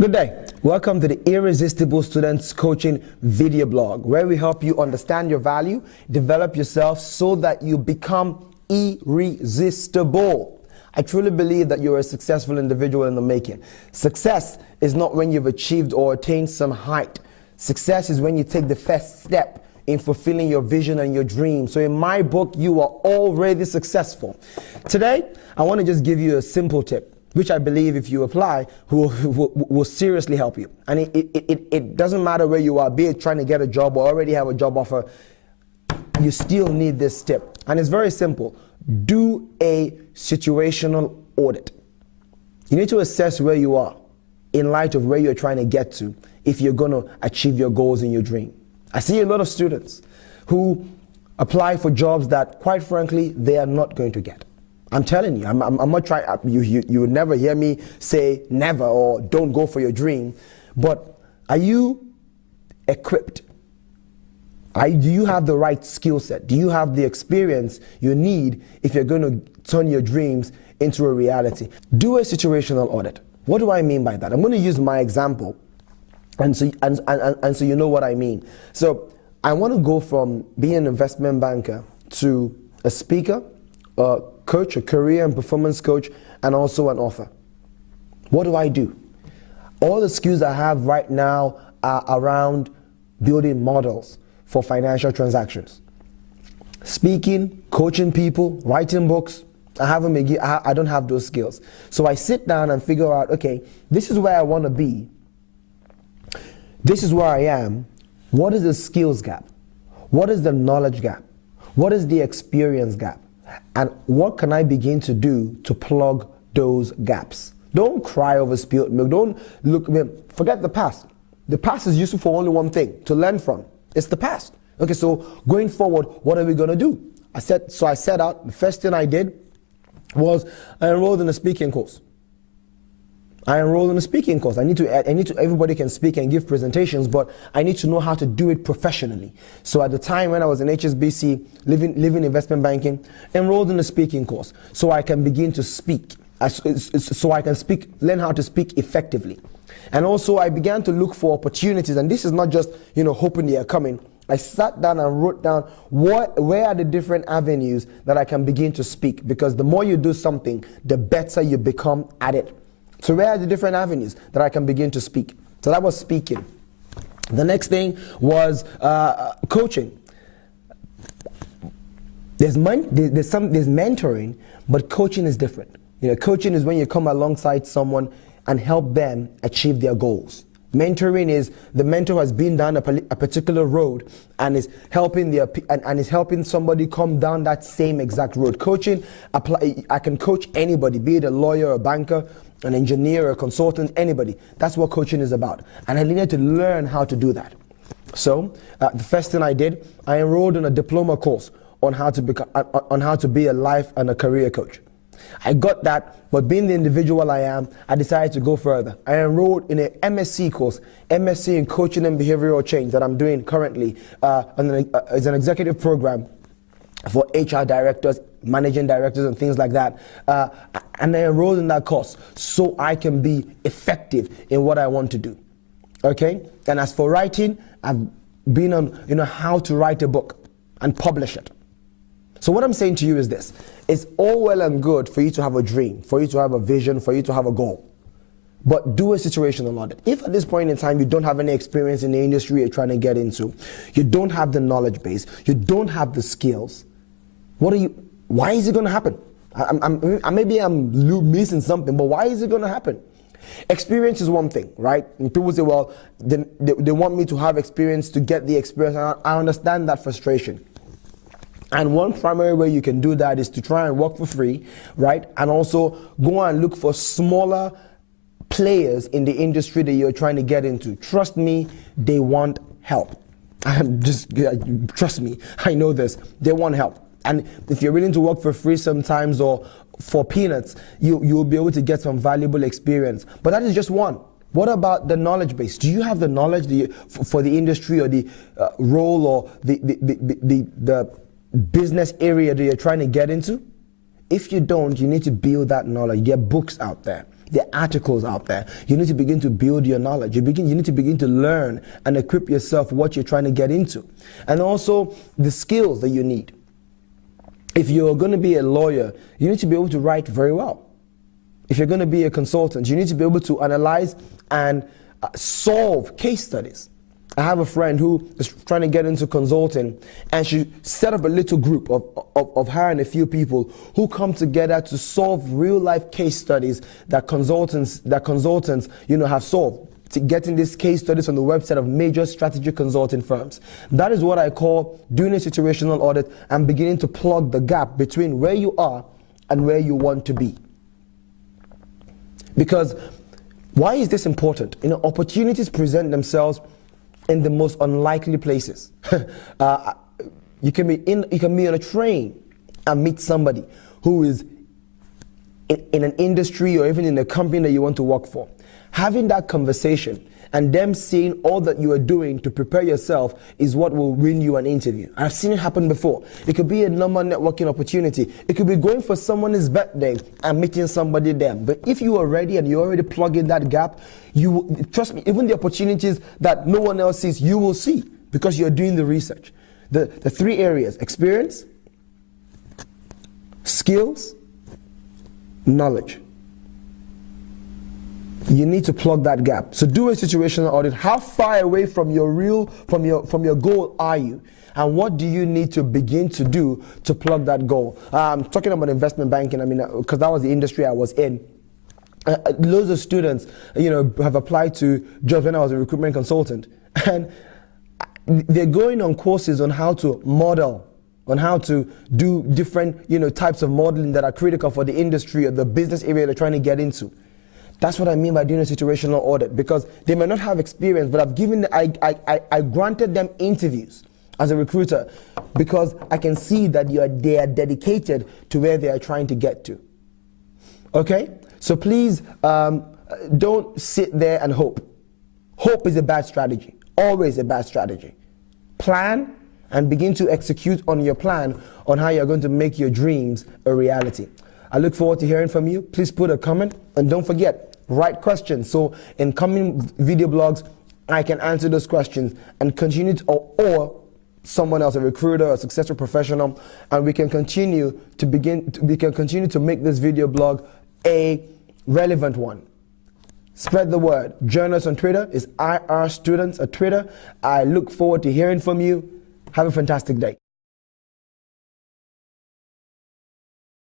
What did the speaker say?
Good day. Welcome to the Irresistible Students Coaching video blog, where we help you understand your value, develop yourself so that you become irresistible. I truly believe that you're a successful individual in the making. Success is not when you've achieved or attained some height. Success is when you take the first step in fulfilling your vision and your dream. So in my book, you are already successful. Today, I want to just give you a simple tip, which I believe if you apply will seriously help you. And it doesn't matter where you are, be it trying to get a job or already have a job offer, you still need this tip. And it's very simple. Do a situational audit. You need to assess where you are in light of where you're trying to get to if you're going to achieve your goals and your dream. I see a lot of students who apply for jobs that, quite frankly, they are not going to get. I'm telling you, I'm not trying, you would never hear me say never or don't go for your dream, but are you equipped? Do you have the right skill set? Do you have the experience you need if you're going to turn your dreams into a reality? Do a situational audit. What do I mean by that? I'm going to use my example, and so you know what I mean. So I want to go from being an investment banker to a speaker, coach, a career and performance coach, and also an author. What do I do? All the skills I have right now are around building models for financial transactions. Speaking, coaching people, writing books, I don't have those skills. So I sit down and figure out, okay, this is where I want to be. This is where I am. What is the skills gap? What is the knowledge gap? What is the experience gap? And what can I begin to do to plug those gaps? Don't cry over spilled milk. Don't forget the past. The past is useful for only one thing, to learn from. It's the past. Okay, so going forward, what are we going to do? I set out, the first thing I did was I enrolled in a speaking course. Everybody can speak and give presentations, but I need to know how to do it professionally. So at the time when I was in HSBC, living investment banking, enrolled in a speaking course so I can begin to speak, learn how to speak effectively. And also I began to look for opportunities, and this is not just, hoping they are coming. I sat down and wrote down where are the different avenues that I can begin to speak, because the more you do something, the better you become at it. So where are the different avenues that I can begin to speak? So that was speaking. The next thing was coaching. There's mentoring, but coaching is different. Coaching is when you come alongside someone and help them achieve their goals. Mentoring is the mentor has been down a particular road and is helping somebody come down that same exact road. Coaching, I can coach anybody, be it a lawyer, a banker, an engineer, a consultant, anybody. That's what coaching is about. And I needed to learn how to do that. So the first thing I did, I enrolled in a diploma course on how to be a life and a career coach. I got that, but being the individual I am, I decided to go further. I enrolled in an MSc course, MSc in Coaching and Behavioral Change, that I'm doing currently. It's an executive program for HR directors, managing directors and things like that. And I enrolled in that course so I can be effective in what I want to do. Okay? And as for writing, I've been on how to write a book and publish it. So what I'm saying to you is this: it's all well and good for you to have a dream, for you to have a vision, for you to have a goal. But do a situational audit. If at this point in time you don't have any experience in the industry you're trying to get into, you don't have the knowledge base, you don't have the skills, why is it going to happen? Maybe I'm missing something, but why is it going to happen? Experience is one thing, right? And people say, well, they want me to have experience to get the experience. I understand that frustration. And one primary way you can do that is to try and work for free, right? And also go and look for smaller players in the industry that you're trying to get into. Trust me, they want help. Trust me, I know this. They want help. And if you're willing to work for free sometimes or for peanuts, you'll be able to get some valuable experience. But that is just one. What about the knowledge base? Do you have the knowledge for the industry or the role or the business area that you're trying to get into? If you don't, you need to build that knowledge. There are books out there. the articles out there. You need to begin to build your knowledge. You need to begin to learn and equip yourself what you're trying to get into. And also the skills that you need. If you're going to be a lawyer, you need to be able to write very well. If you're going to be a consultant, you need to be able to analyze and solve case studies. I have a friend who is trying to get into consulting, and she set up a little group of her and a few people who come together to solve real life case studies that consultants have solved. To getting these case studies on the website of major strategy consulting firms. That is what I call doing a situational audit and beginning to plug the gap between where you are and where you want to be. Because why is this important? Opportunities present themselves in the most unlikely places. You can be on a train and meet somebody who is in an industry or even in a company that you want to work for. Having that conversation and them seeing all that you are doing to prepare yourself is what will win you an interview. I've seen it happen before. It could be a normal networking opportunity. It could be going for someone's birthday and meeting somebody there. But if you are ready and you already plug in that gap, trust me, even the opportunities that no one else sees, you will see because you're doing the research. The three areas: experience, skills, knowledge. You need to plug that gap. So do a situational audit. How far away from your goal are you? And what do you need to begin to do to plug that goal? Talking about investment banking, because that was the industry I was in. Loads of students, have applied to jobs when I was a recruitment consultant. And they're going on courses on how to model, on how to do different, types of modeling that are critical for the industry or the business area they're trying to get into. That's what I mean by doing a situational audit, because they may not have experience, but I granted them interviews as a recruiter because I can see that they are dedicated to where they are trying to get to. Okay? So please don't sit there and hope. Hope is a bad strategy, always a bad strategy. Plan and begin to execute on your plan on how you're going to make your dreams a reality. I look forward to hearing from you. Please put a comment and don't forget, write questions. So in coming video blogs, I can answer those questions and continue to, or someone else, a recruiter, a successful professional, and we can continue to make this video blog a relevant one. Spread the word. Join us on Twitter. It's IR Students at Twitter. I look forward to hearing from you. Have a fantastic day.